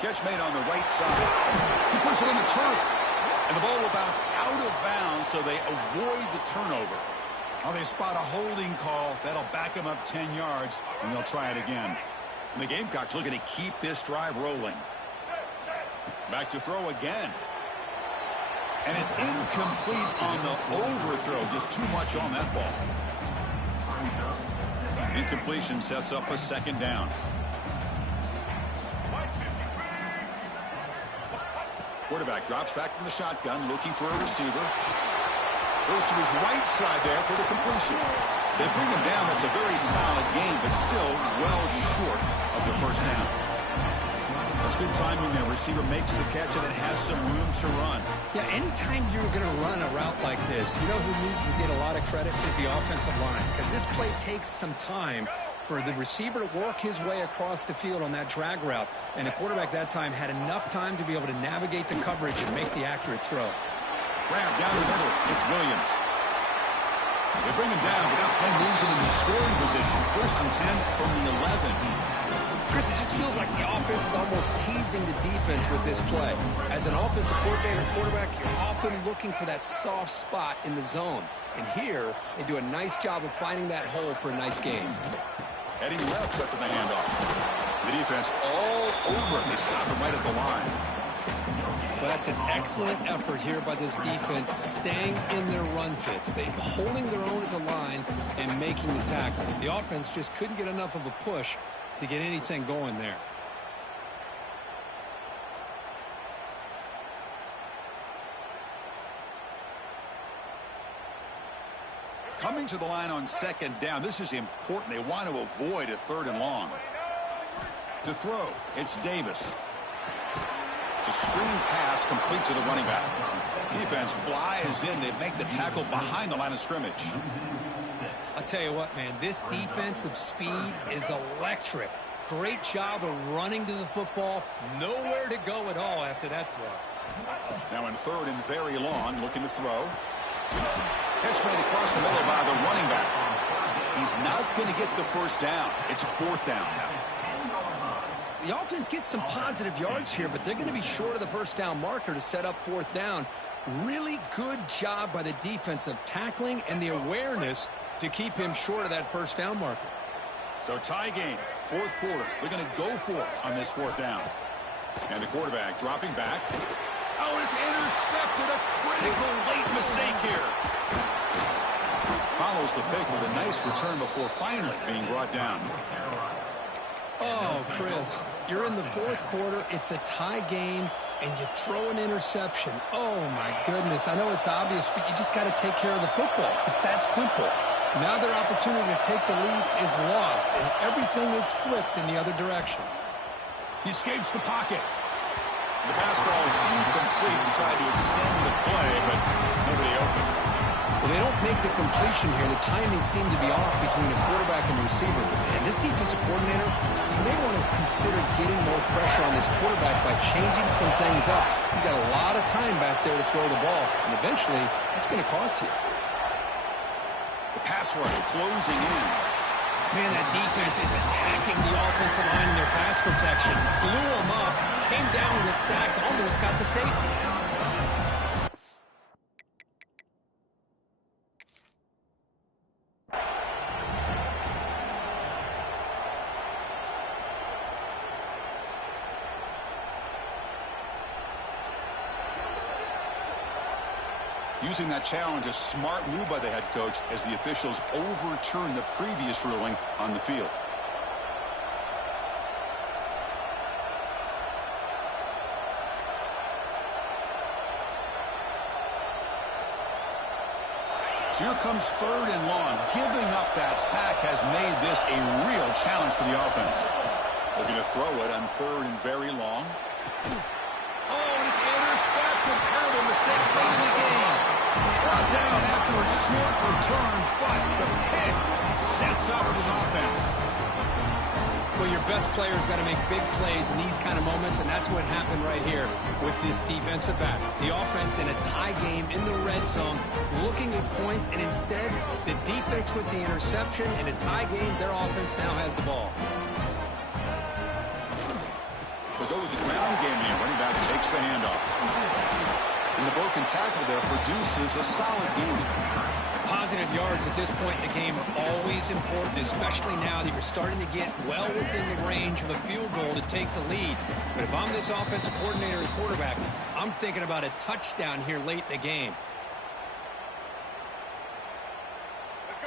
Catch made on the right side. He puts it on the turf. And the ball will bounce out of bounds, so they avoid the turnover. Oh, they spot a holding call. That'll back them up 10 yards, and they'll try it again. And the Gamecocks looking to keep this drive rolling. Back to throw again. And it's incomplete on the overthrow. Just too much on that ball. Incompletion sets up a second down. Quarterback drops back from the shotgun, looking for a receiver. Goes to his right side there for the completion. They bring him down. That's a very solid game, but still well short of the first down. That's good timing there. Receiver makes the catch, and it has some room to run. Yeah, anytime you're going to run a route like this, you know who needs to get a lot of credit is the offensive line, because this play takes some time for the receiver to work his way across the field on that drag route, and the quarterback that time had enough time to be able to navigate the coverage and make the accurate throw. Grab down the middle. It's Williams. They bring him down, but that play moves him into scoring position. 1st and 10 from the 11. Chris, it just feels like the offense is almost teasing the defense with this play. As an offensive coordinator quarterback, you're often looking for that soft spot in the zone. And here, they do a nice job of finding that hole for a nice game. Heading left after the handoff. The defense all over it. They stop him right at the line. But that's an excellent effort here by this defense, staying in their run fits. They're holding their own at the line and making the tackle. The offense just couldn't get enough of a push to get anything going there. Coming to the line on second down. This is important. They want to avoid a 3rd and long. To throw, it's Davis. It's a screen pass complete to the running back. Defense flies in. They make the tackle behind the line of scrimmage. I'll tell you what, man, this defensive speed is electric. Great job of running to the football. Nowhere to go at all after that throw. Now in third and very long, looking to throw. Catch made across the middle by the running back. He's not going to get the first down. It's fourth down now. The offense gets some positive yards here, but they're going to be short of the first down marker to set up fourth down. Really good job by the defense of tackling and the awareness to keep him short of that first down marker. So tie game, fourth quarter. They're going to go for it on this fourth down. And the quarterback dropping back. Oh, it's intercepted. A critical late mistake here. Follows the pick with a nice return before finally being brought down. Oh, Chris, you're in the fourth quarter. It's a tie game, and you throw an interception. Oh, my goodness. I know it's obvious, but you just got to take care of the football. It's that simple. Now their opportunity to take the lead is lost, and everything is flipped in the other direction. He escapes the pocket. The pass ball is incomplete. He tried to extend the play, but nobody open. Well, they don't make the completion here. The timing seemed to be off between a quarterback and receiver. And this defensive coordinator, he may want to consider getting more pressure on this quarterback by changing some things up. He's got a lot of time back there to throw the ball, and eventually that's going to cost you. The pass rush closing in. Man, that defense is attacking the offensive line in their pass protection. Blew them up, came down with a sack, almost got the safety. Using that challenge, a smart move by the head coach as the officials overturn the previous ruling on the field. So here comes third and long. Giving up that sack has made this a real challenge for the offense. Looking to throw it on third and very long. Oh, and it's intercepted. Terrible mistake late in the game. Brought down after a short return, but the pick sets up his offense. Well, your best player's got to make big plays in these kind of moments, and that's what happened right here with this defensive back. The offense in a tie game in the red zone, looking at points, and instead, the defense with the interception. In a tie game, their offense now has the ball. They go with the ground game here. Running back takes the handoff. And the broken tackle there produces a solid game. Positive yards at this point in the game are always important, especially now that you're starting to get well within the range of a field goal to take the lead. But if I'm this offensive coordinator and quarterback, I'm thinking about a touchdown here late in the game.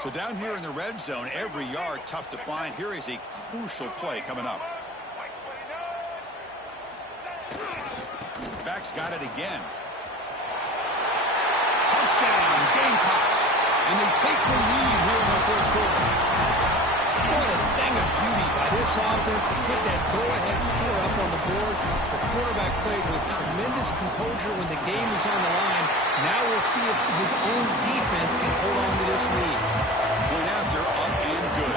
So down here in the red zone, every yard tough to find. Here is a crucial play coming up. Back's got it again. Touchdown, Gamecocks. And they take the lead here in the fourth quarter. What a thing of beauty by this offense to put that go-ahead score up on the board. The quarterback played with tremendous composure when the game was on the line. Now we'll see if his own defense can hold on to this lead. Point after, up and good.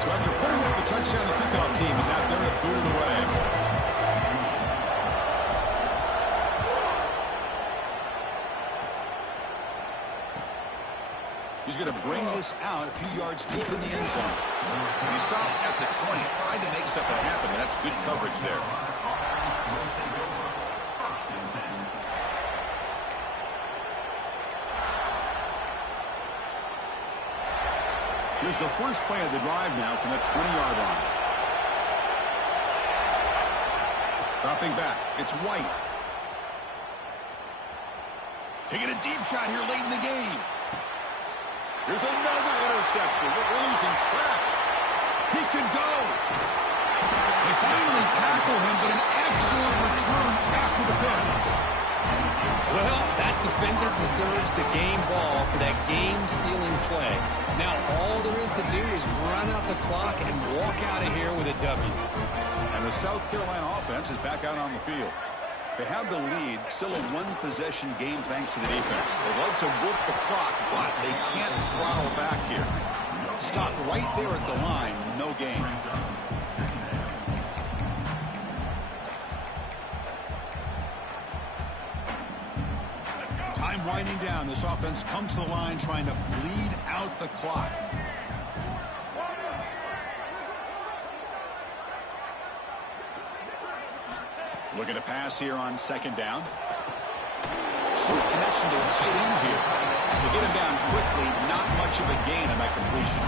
So after putting up the touchdown, the kickoff team is out there to boot it away. He's going to bring this out a few yards deep in the end zone. He stopped at the 20, trying to make something happen, but that's good coverage there. Here's the first play of the drive now from the 20-yard line. Dropping back, it's White. Taking a deep shot here late in the game. There's another interception. We're losing track. He could go. They finally tackle him, but an excellent return after the pick. Well, that defender deserves the game ball for that game-sealing play. Now all there is to do is run out the clock and walk out of here with a W. And the South Carolina offense is back out on the field. They have the lead, still a one-possession game thanks to the defense. They love to whoop the clock, but they can't throttle back here. Stopped right there at the line, no gain. Time winding down. This offense comes to the line trying to bleed out the clock. Looking to pass here on second down. Short connection to the tight end here. They get him down quickly. Not much of a gain on that completion.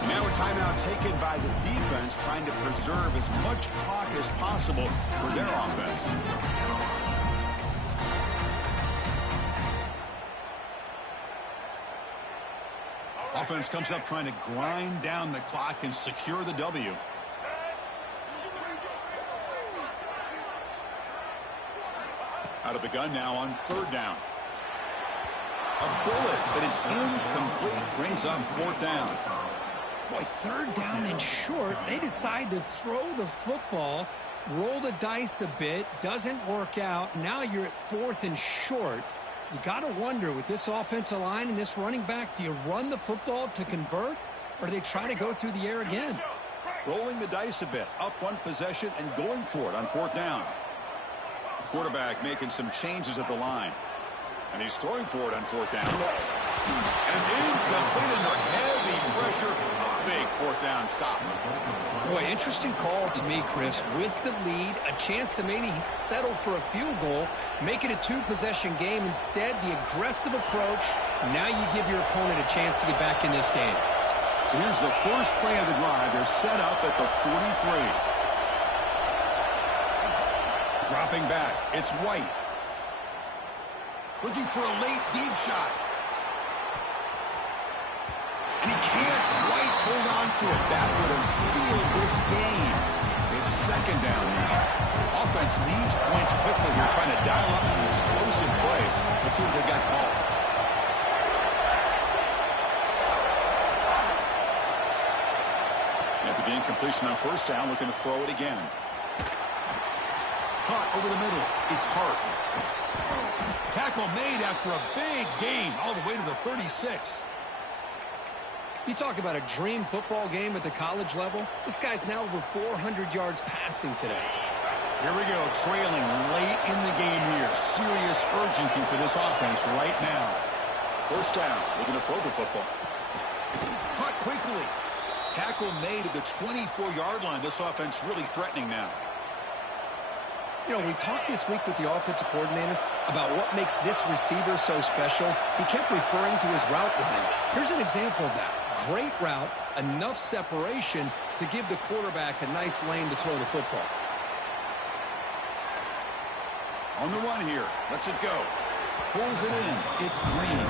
And now a timeout taken by the defense, trying to preserve as much clock as possible for their offense. Offense comes up trying to grind down the clock and secure the W. Out of the gun now on third down. A bullet, but it's incomplete. Brings up fourth down. Boy, third down and short. They decide to throw the football, roll the dice a bit. Doesn't work out. Now you're at fourth and short. You got to wonder, with this offensive line and this running back, do you run the football to convert, or do they try to go through the air again? Rolling the dice a bit. Up one possession and going for it on fourth down. Quarterback making some changes at the line. And he's throwing for it on fourth down. And it's incomplete under heavy pressure. A big fourth down stop. Boy, interesting call to me, Chris. With the lead, a chance to maybe settle for a field goal, make it a two-possession game. Instead, the aggressive approach. Now you give your opponent a chance to get back in this game. So here's the first play of the drive. They're set up at the 43. Dropping back, it's White. Looking for a late deep shot. And he can't quite hold on to it. That would have sealed this game. It's second down now. Offense needs points quickly here, trying to dial up some explosive plays. Let's see what they've got called. After the incompletion on first down, looking to throw it again. Caught over the middle. It's Hart. Tackle made after a big gain all the way to the 36. You talk about a dream football game at the college level. This guy's now over 400 yards passing today. Here we go, trailing late in the game here. Serious urgency for this offense right now. First down. Looking to throw the football. Caught quickly. Tackle made at the 24-yard line. This offense really threatening now. You know, we talked this week with the offensive coordinator about what makes this receiver so special. He kept referring to his route running. Here's an example of that. Great route, enough separation to give the quarterback a nice lane to throw the football. On the run here. Lets it go. Pulls it in. It's Green.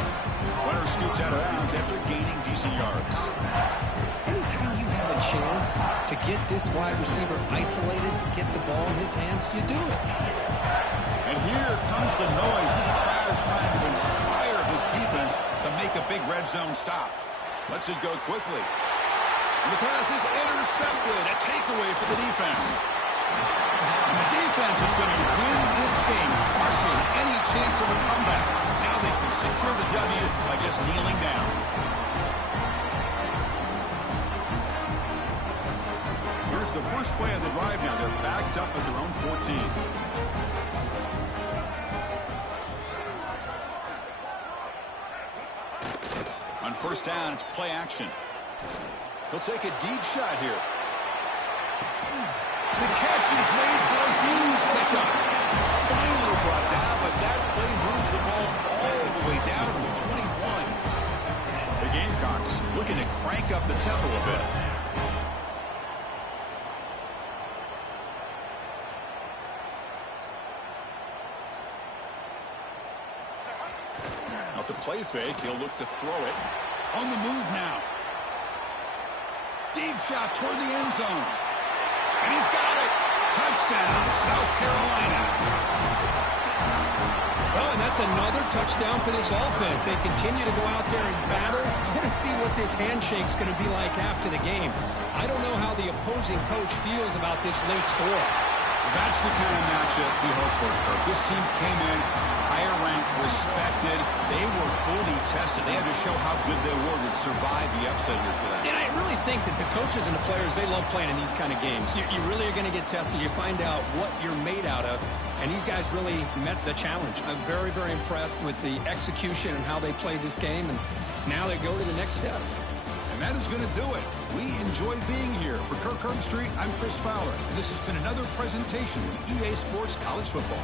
Runner scoots out of bounds after gaining decent yards. Anytime you have a chance to get this wide receiver isolated, to get the ball in his hands, you do it. And here comes the noise. This crowd is trying to inspire this defense to make a big red zone stop. Lets it go quickly. And the pass is intercepted. A takeaway for the defense. And the defense is going to win this game, crushing any chance of a comeback. Now they can secure the W by just kneeling down. Here's the first play of the drive now. They're backed up at their own 14. On first down, it's play action. He'll take a deep shot here. The catch is made for a huge pickup. Finally brought down, but that play moves the ball all the way down to the 21. The Gamecocks looking to crank up the tempo a bit. Off the play fake, he'll look to throw it. On the move now. Deep shot toward the end zone. And he's got it. Touchdown, South Carolina. Well, and that's another touchdown for this offense. They continue to go out there and battle. I want to see what this handshake's going to be like after the game. I don't know how the opposing coach feels about this late score. That's the kind of matchup we hope for. This team came in higher ranked, respected. They were fully tested. They had to show how good they were to survive the upset here today. And I really think that the coaches and the players, they love playing in these kind of games. You really are going to get tested. You find out what you're made out of. And these guys really met the challenge. I'm very, very impressed with the execution and how they played this game. And now they go to the next step. And that is going to do it. We enjoyed being here. For Kirk Herbstreit, I'm Chris Fowler. And this has been another presentation of EA Sports College Football.